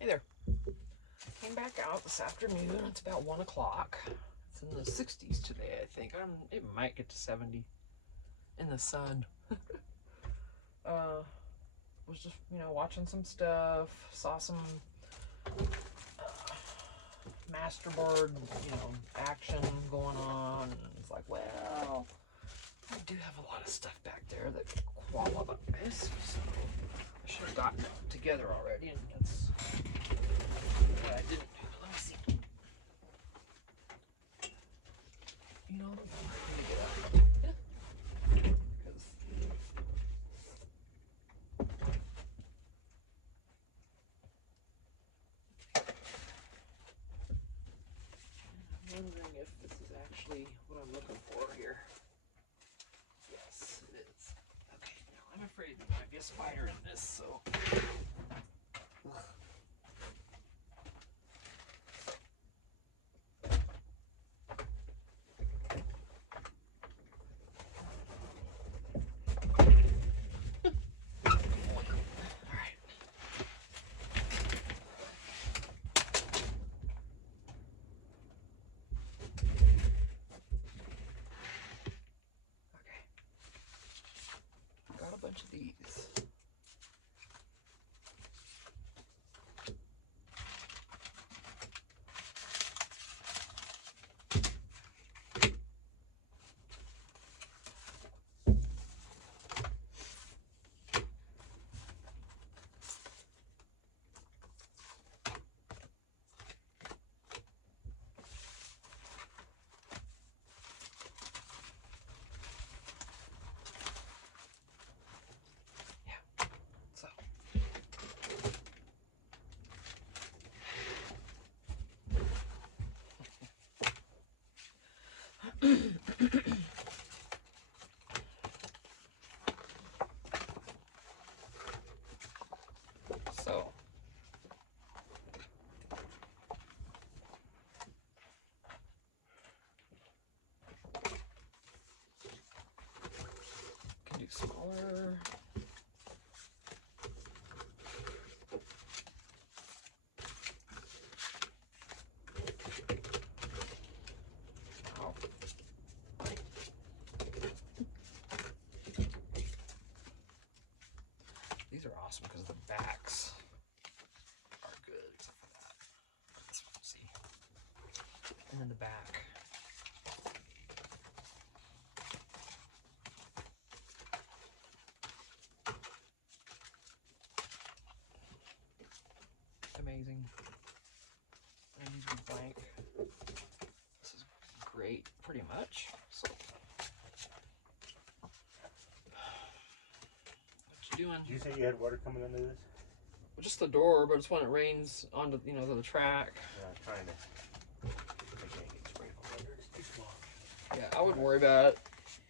Hey there. Came back out this afternoon. It's about 1 o'clock. It's in the 60s today, I think. It might get to 70 in the sun. Was just, watching some stuff. Saw some Masterboard, action going on. And it's like, well, I do have a lot of stuff back there that qualifies. So I should have gotten it together already, and that's what I didn't do. Let me see. Let me get up. Because I'm wondering if this is actually what I'm looking for here. Yes, it is. Okay, now I'm afraid there might be a spider in this, so. Bunch of these. So can do smaller. These are awesome because the backs are good, except for that. Let's see. And then the back. Amazing. And these are blank. This is great, pretty much. So, what you doing? Did you say you had water coming into this? Well, just the door, but it's when it rains onto the track. Yeah, I'm trying to. I can't get sprayed on under. It's too small. Yeah, I wouldn't worry about it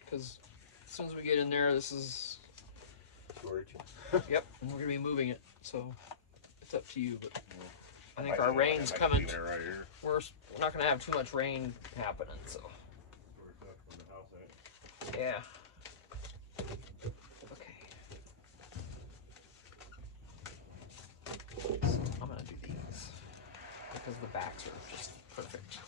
because as soon as we get in there, this is storage. Yep, and we're gonna be moving it, so it's up to you. But I think our rain's coming. Right here. We're not gonna have too much rain happening, so. Yeah. Okay. So I'm gonna do these because the backs are just perfect.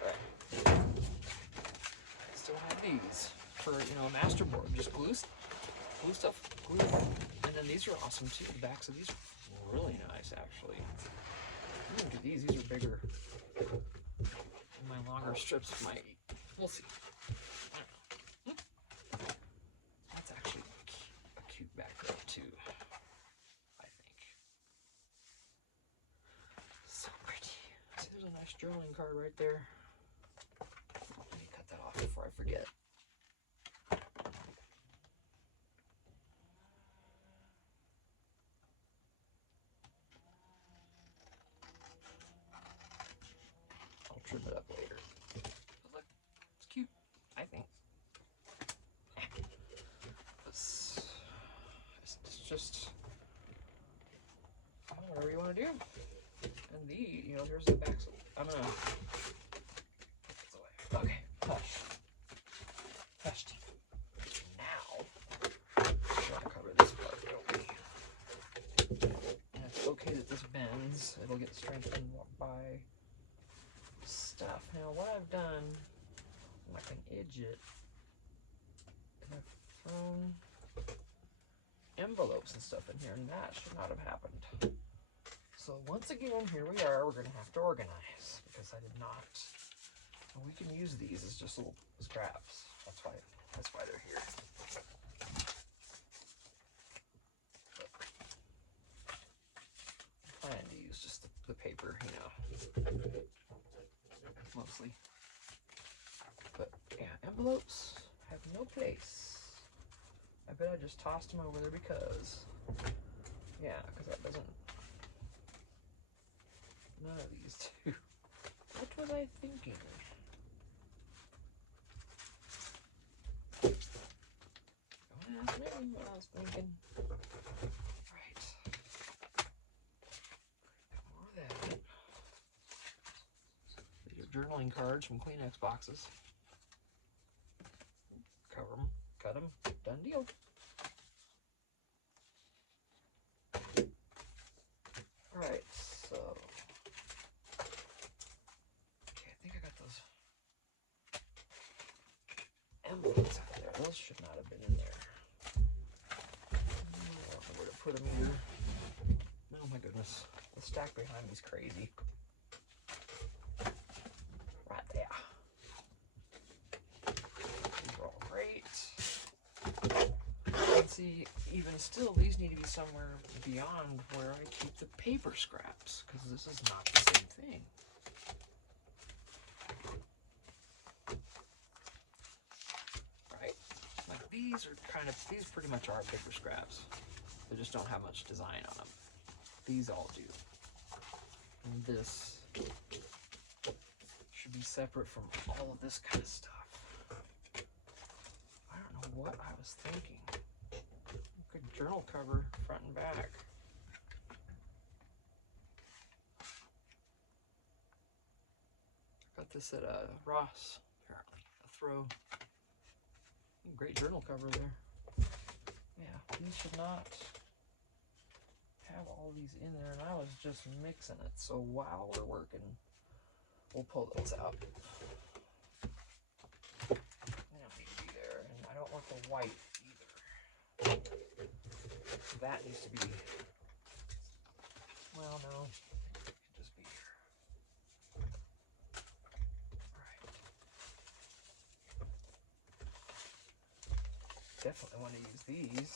All right. I still have these for a Masterboard. Just glue stuff, glue. And then these are awesome too. The backs of these are really nice, actually. I'm gonna do these. These are bigger. My longer strips might. We'll see. That's actually a cute background too, I think. So pretty. See, there's a nice journaling card right there. Let me cut that off before I forget. I'll trim it up later. But look, it's cute, I think. It's just whatever you want to do. And here's the back. I'm gonna put this away. Okay, hush. Hush. Now, I'm gonna cover this part, don't we? And it's okay that this these, it'll get strengthened by stuff. Now what I've done, I can edge it, and I've thrown envelopes and stuff in here, and that should not have happened. So once again, here we are. We're going to have to organize because I did not. We can use these as just little scraps. That's why they're here. But I plan to use just the paper, you know, mostly. But yeah, envelopes have no place. I bet I just tossed them over there because, yeah, because that doesn't. None of these do. What was I thinking? Don't ask me what I was thinking. Right. More of that. These are journaling cards from Kleenex boxes. Cover them, cut them, done deal. Alright, so. Okay, I think I got those envelopes out there. Those should not have been in there. I don't know where to put them either. Oh my goodness. The stack behind me is crazy. Right there. These are all great. And see, even still, these need to be somewhere beyond where I keep the paper scraps, because this is not the same thing. Right? Like these are these pretty much are paper scraps. They just don't have much design on them. These all do. And this should be separate from all of this kind of stuff. I don't know what I was thinking. Good journal cover, front and back. Got this at Ross, apparently. A throw. Great journal cover there. Yeah, these should not have all these in there, and I was just mixing it. So while we're working, we'll pull those out. They don't need to be there, and I don't want the white either. That needs to be, well, no, it can just be here. Alright. Definitely want to use these.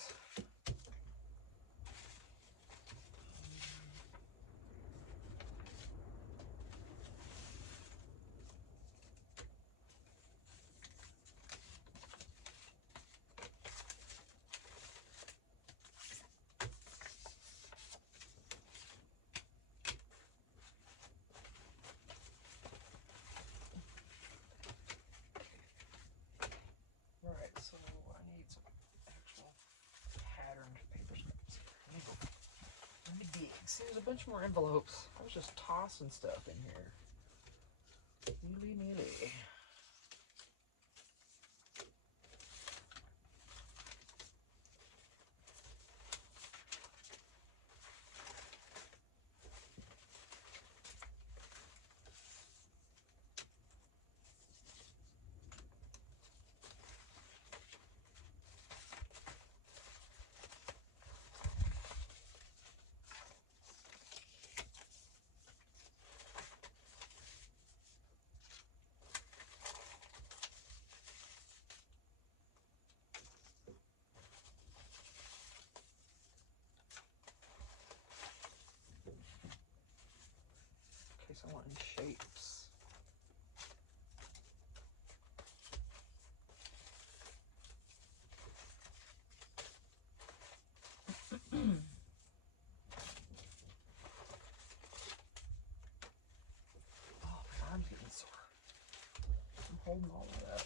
So I need some actual patterned paper scraps here. Let me dig. See, there's a bunch more envelopes. I was just tossing stuff in here. Willy-nilly. I want in shapes. Oh, my arm's getting sore. I'm holding all of that.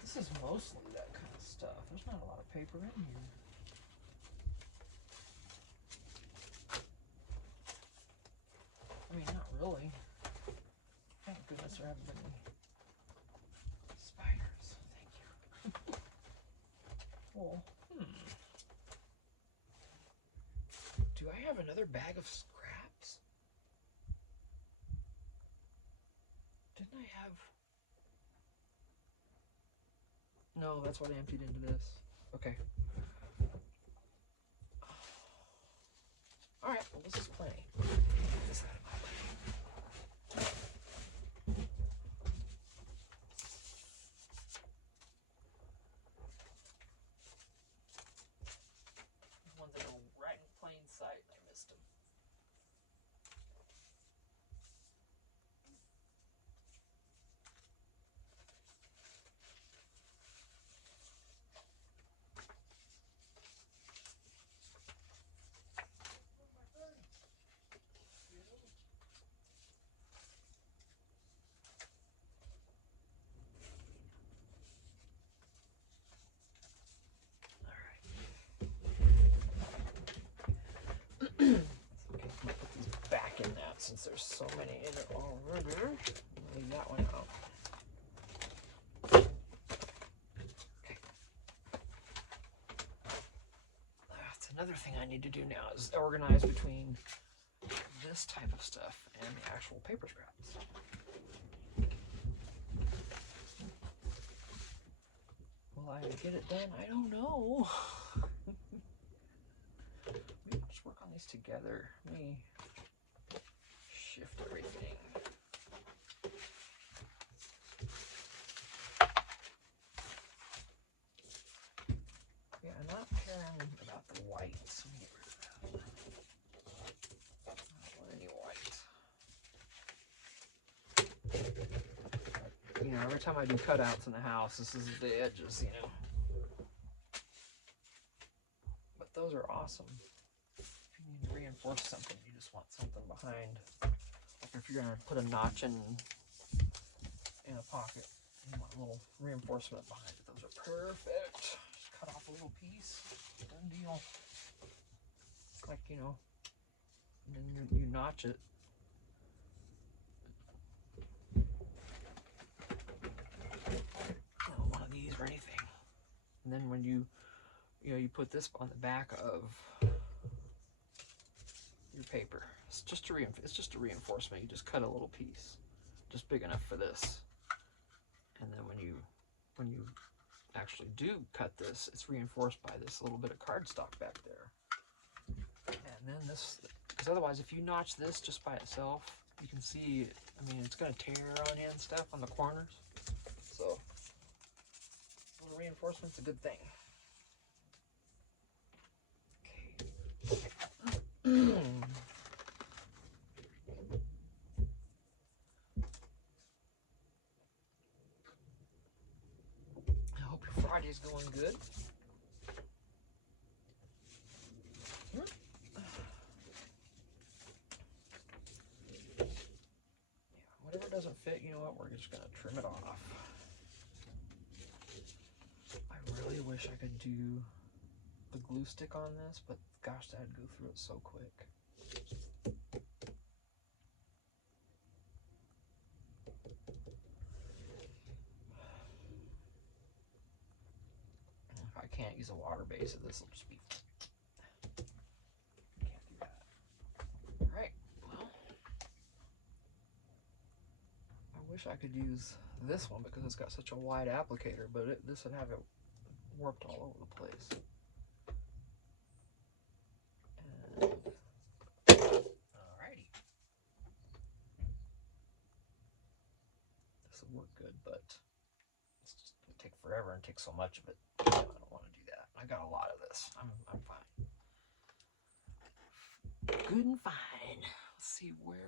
This is mostly that kind of stuff. There's not a lot of paper in here. really. Thank goodness there haven't been any spiders. Thank you. Well, do I have another bag of scraps? Didn't I have... No, that's what I emptied into this. Okay. Alright, well this is plenty. Get this out of my way. The ones that are right in plain sight, I missed them. Since there's so many in it already, leave that one out. Okay. That's another thing I need to do now is organize between this type of stuff and the actual paper scraps. Will I get it done? I don't know. Maybe I'll just work on these together. Let me shift everything. Yeah, I'm not caring about the whites. Let me get rid of that. I don't want any white. You know, every time I do cutouts in the house, this is the edges, you know. But those are awesome. If you need to reinforce something, you just want something behind. Like if you're gonna put a notch in a pocket, you want a little reinforcement behind it. Those are perfect. Just cut off a little piece. Done deal. Like, you know, and then you notch it. One of these or anything. And then when you put this on the back of your paper. It's just a reinforcement. You just cut a little piece, just big enough for this. And then when you actually do cut this, it's reinforced by this little bit of cardstock back there. And then this, because otherwise if you notch this just by itself, you can see, I mean, it's going to tear on you and stuff on the corners. So a little reinforcement's a good thing. Okay. I hope your Friday's going good. Yeah, whatever doesn't fit, you know what, we're just gonna trim it off. I really wish I could do the glue stick on this, but gosh, I'd go through it so quick. If I can't use a water base, this will just be... Can't do that. Alright, well... I wish I could use this one because it's got such a wide applicator, but this would have it warped all over the place. Alrighty. This will work good, but it's just going to take forever and take so much of it. I don't want to do that. I got a lot of this. I'm fine. Good and fine. Let's see, where's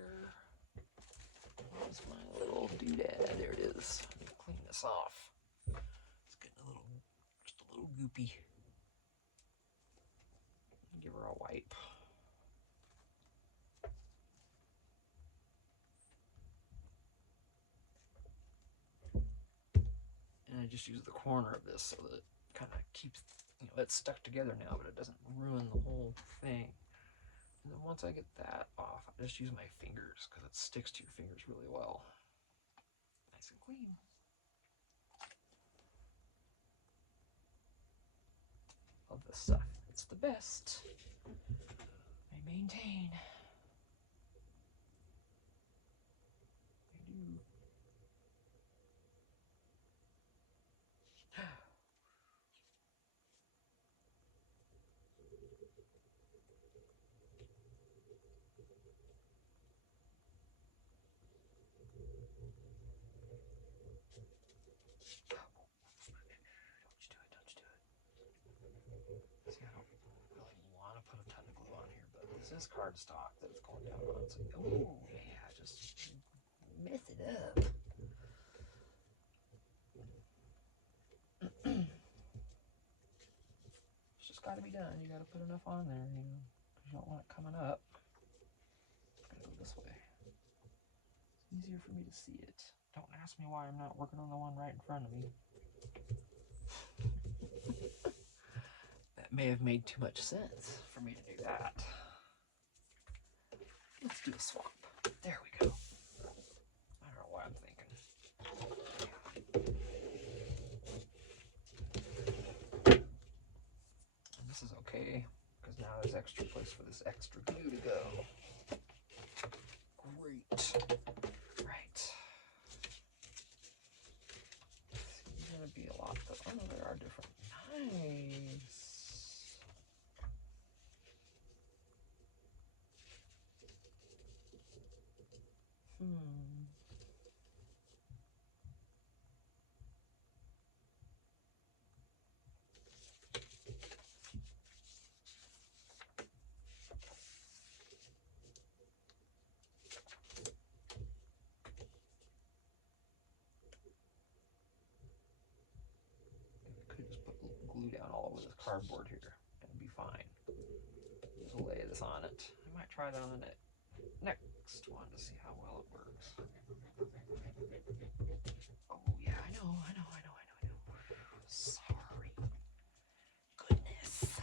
my little doodad? There it is. Let me clean this off. It's getting just a little goopy. Give her a wipe. And I just use the corner of this so that it kind of keeps, it's stuck together now, but it doesn't ruin the whole thing. And then once I get that off, I just use my fingers because it sticks to your fingers really well. Nice and clean. Love this stuff. It's the best. I maintain. I do. See, I don't really want to put a ton of glue on here, but this is cardstock that it's going down on. So, oh yeah, just mess it up. It's just got to be done. You got to put enough on there, you know, because you don't want it coming up. Gotta go this way. It's easier for me to see it. Don't ask me why I'm not working on the one right in front of me. That may have made too much sense for me to do that. Let's do a swap. There we go. I don't know what I'm thinking. And this is okay, because now there's extra place for this extra glue to go. Great. Right. It's gonna be a lot though. Oh no, there are different. Nice. Could just put glue down all over this cardboard here and be fine. Just lay this on it. I might try that on the next one to see how well it works. Oh yeah, I know. Sorry. Goodness.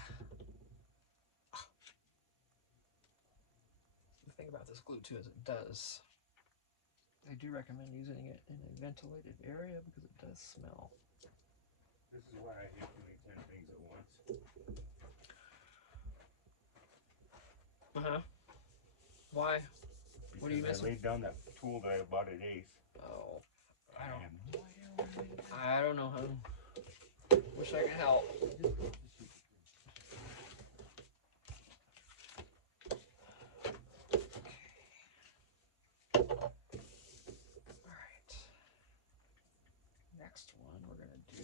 The thing about this glue too is it does. I do recommend using it in a ventilated area because it does smell. This is why I hate doing 10 things at once. Why? Because What are you missing? I laid down that tool that I bought at Ace. Oh, I don't. And boy, I don't know, hon. Wish I could help. Alright. Next one we're gonna do.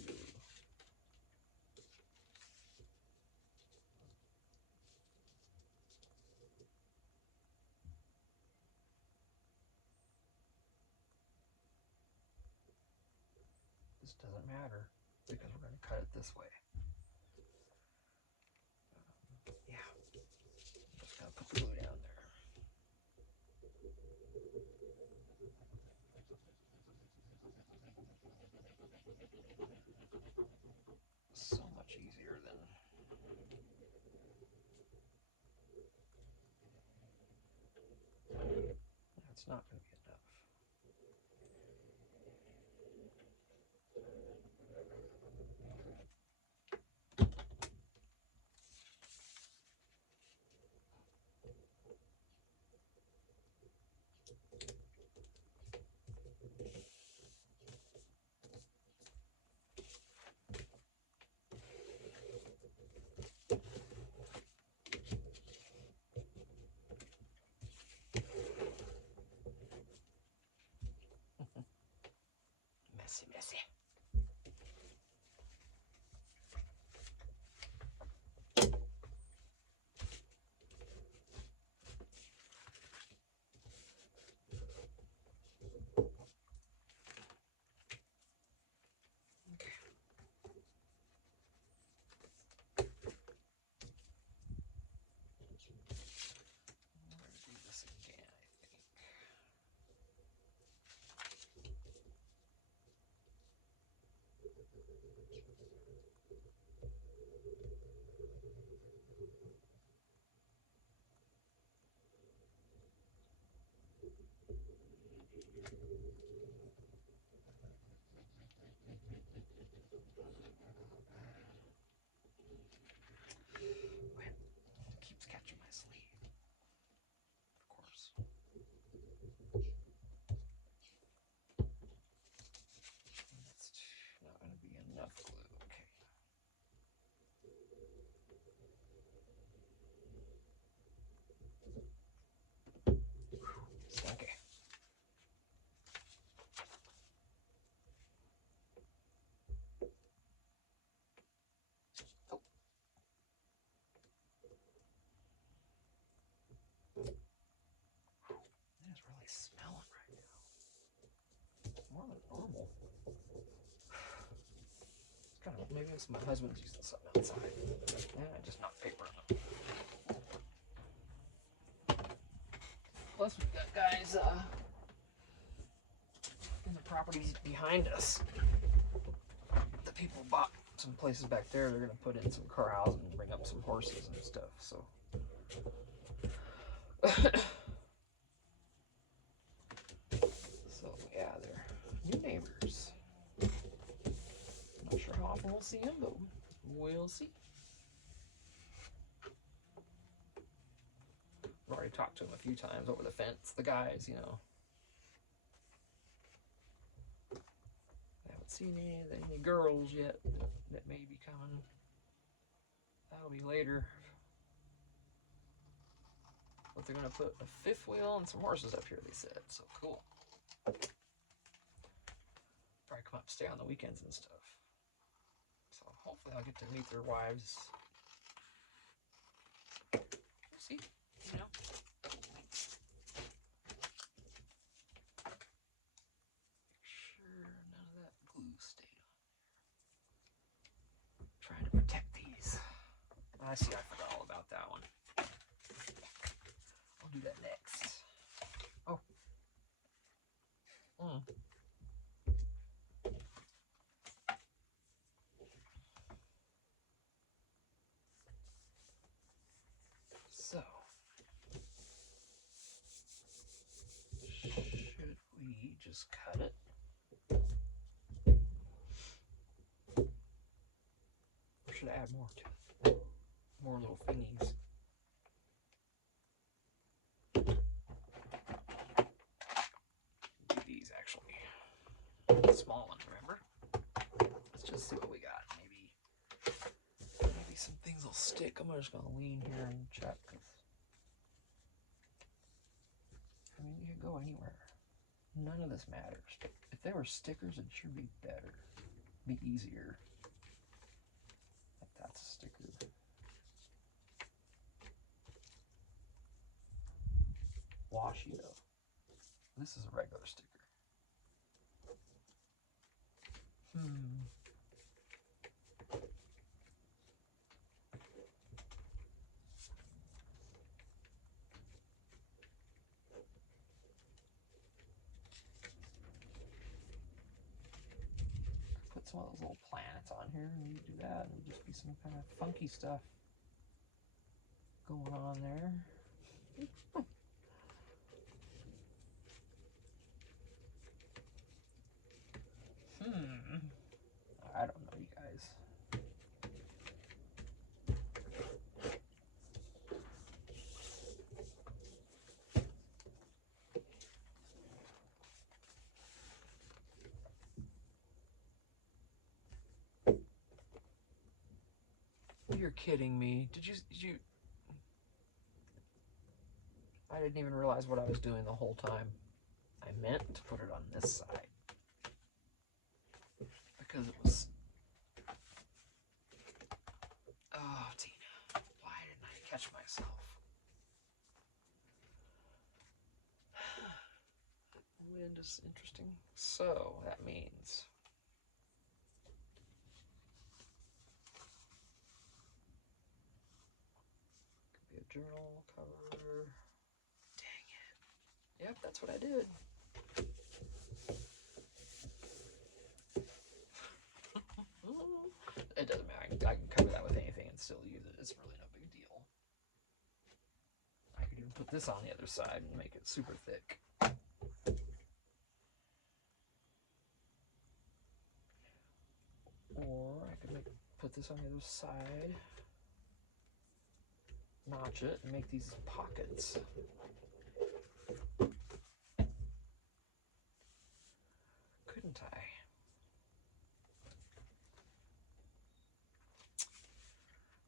This doesn't matter because we're gonna cut it this way. Yeah. I'm just gonna put the glue down there. So much easier than that's not going to be enough. Maybe it's my husband's using something outside. Yeah, I just knocked paper on them. Plus, we've got guys in the properties behind us. The people bought some places back there. They're gonna put in some corrals and bring up some horses and stuff. So. So yeah, they're new neighbors. Not sure how often we'll see them, but we'll see. I've already talked to them a few times over the fence. The guys, you know. I haven't seen any girls yet that may be coming. That'll be later. But they're gonna put a fifth wheel and some horses up here, they said. So cool. Probably come up and stay on the weekends and stuff. So hopefully I'll get to meet their wives. We'll see, you know. Make sure none of that glue stayed on there. Trying to protect these. I see, I forgot all about that one. I'll do that next. Oh. So, should we just cut it? Or should I add more to it? More little thingies. Do these actually. Small ones, remember? Let's just see what we got. Maybe some things will stick. I'm just gonna lean here and check. I mean, you can go anywhere. None of this matters. But if there were stickers, it should be better. Be easier. Like that's a sticker. Washi though. This is a regular sticker. Put some of those little planets on here and you do that and it'll just be some kind of funky stuff going on there. I don't know, you guys. You're kidding me. Did you I didn't even realize what I was doing the whole time. I meant to put it on this side. Because it was... Oh, Tina. Why didn't I catch myself? Wind is interesting. So, that means... Could be a journal cover. Dang it. Yep, that's what I did. It doesn't matter. I can cover that with anything and still use it. It's really no big deal. I could even put this on the other side and make it super thick. Or I could put this on the other side, notch it, and make these pockets. Couldn't I?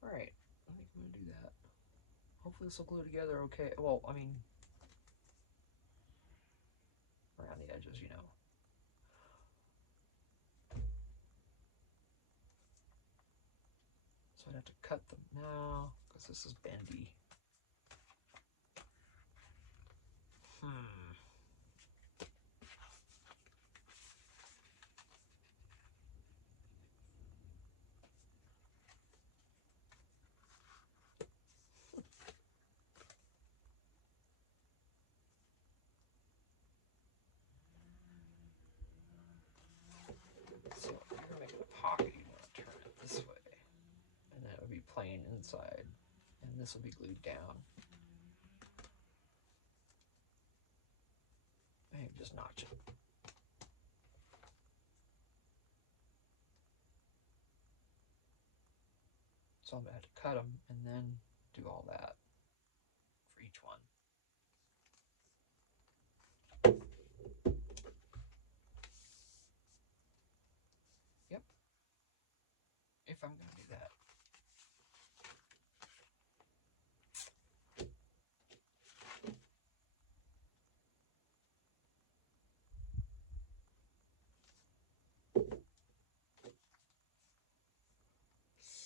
Alright, I think I'm going to do that. Hopefully this will glue together okay. Well, I mean, around the edges, you know. So I'd have to cut them now, because this is bendy. plain inside, and this will be glued down. And just notch it. So I'm going to have to cut them and then do all that for each one. Yep. If I'm going to do that.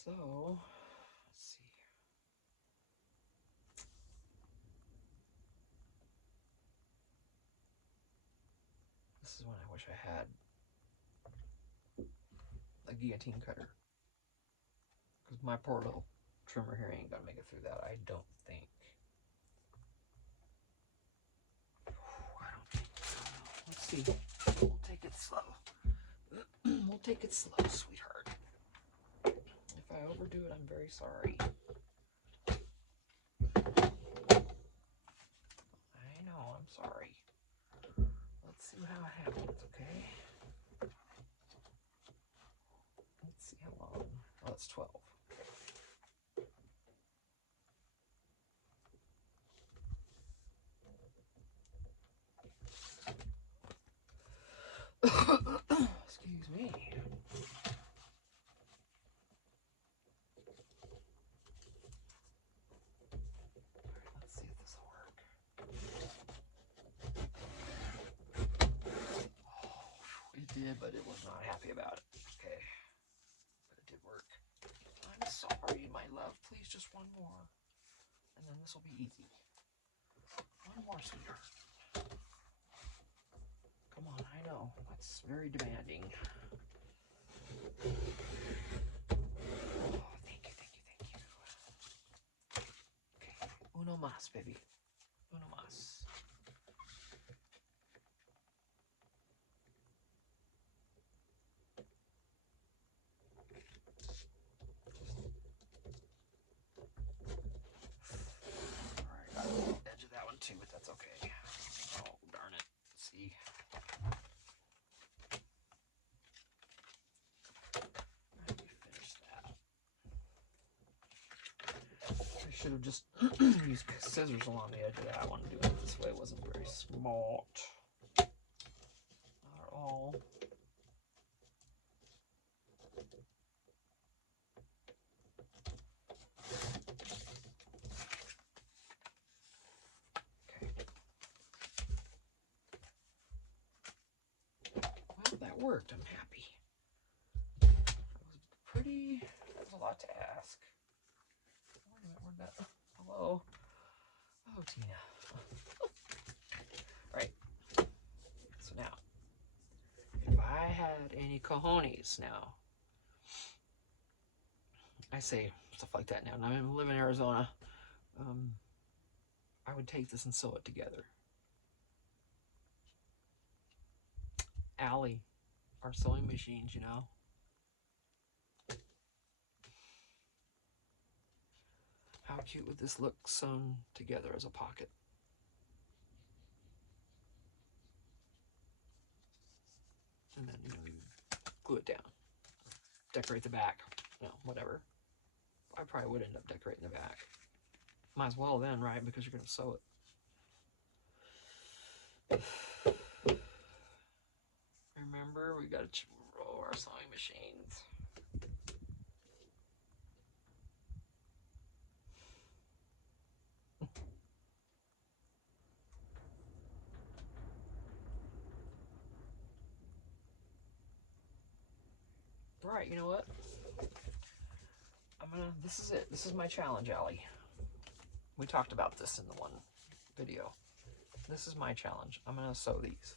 So, let's see. This is when I wish I had a guillotine cutter. Because my poor little trimmer here ain't gonna make it through that, I don't think. I don't think so. Let's see. We'll take it slow. We'll take it slow, sweetheart. If I overdo it, I'm very sorry. I know, I'm sorry. Let's see how it happens, okay? Let's see how long. Oh, it's 12. Excuse me. Let's see if this will work. Oh, it did, but it was not happy about it. Okay. But it did work. I'm sorry, my love. Please, just one more. And then this will be easy. One more, sweetheart. Come on, I know. It's very demanding. Oh, thank you, thank you, thank you. Okay, uno más, baby. Uno más. Alright, got the edge of that one too, but that's okay. Oh, darn it. Let's see. Let me finish that. I should have just used scissors along the edge of that one. Doing it this way wasn't very smart. Not at all. Well, that worked. I'm happy. That was a lot to ask. Wait a minute, where'd that? Hello? Oh, Tina. Right. So now, if I had any cojones now, I say stuff like that now, and I live in Arizona, I would take this and sew it together. Allie, our sewing machines, you know. How cute would this look sewn together as a pocket? And then, you know, you glue it down. Decorate the back, you know, whatever. I probably would end up decorating the back. Might as well then, right? Because you're going to sew it. Remember, we got to roll our sewing machines. Right, you know what? This is it. This is my challenge, Allie. We talked about this in the one video. This is my challenge. I'm gonna sew these.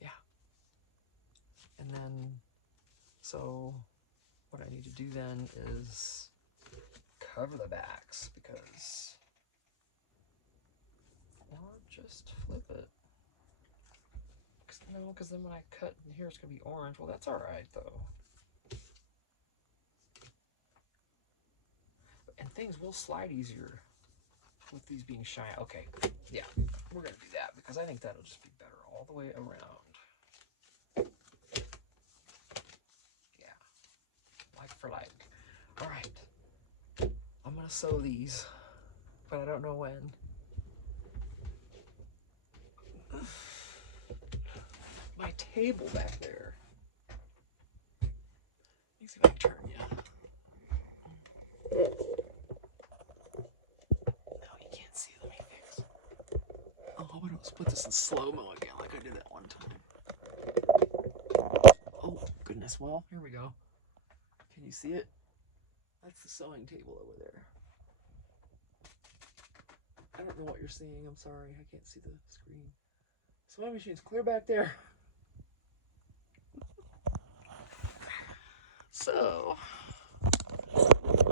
Yeah. And then, so what I need to do then is cover the backs because, or just flip it. No, because then when I cut in here, it's going to be orange. Well, that's all right, though. And things will slide easier with these being shiny. Okay, yeah, we're going to do that because I think that'll just be better all the way around. Yeah, like for like. All right, I'm going to sew these, but I don't know when. My table back there. Let me see if I can turn you. No, you can't see. Let me fix. Oh, I hope I don't split this in slow-mo again like I did that one time. Oh, goodness. Well, here we go. Can you see it? That's the sewing table over there. I don't know what you're seeing. I'm sorry. I can't see the screen. Sewing machine's clear back there. So,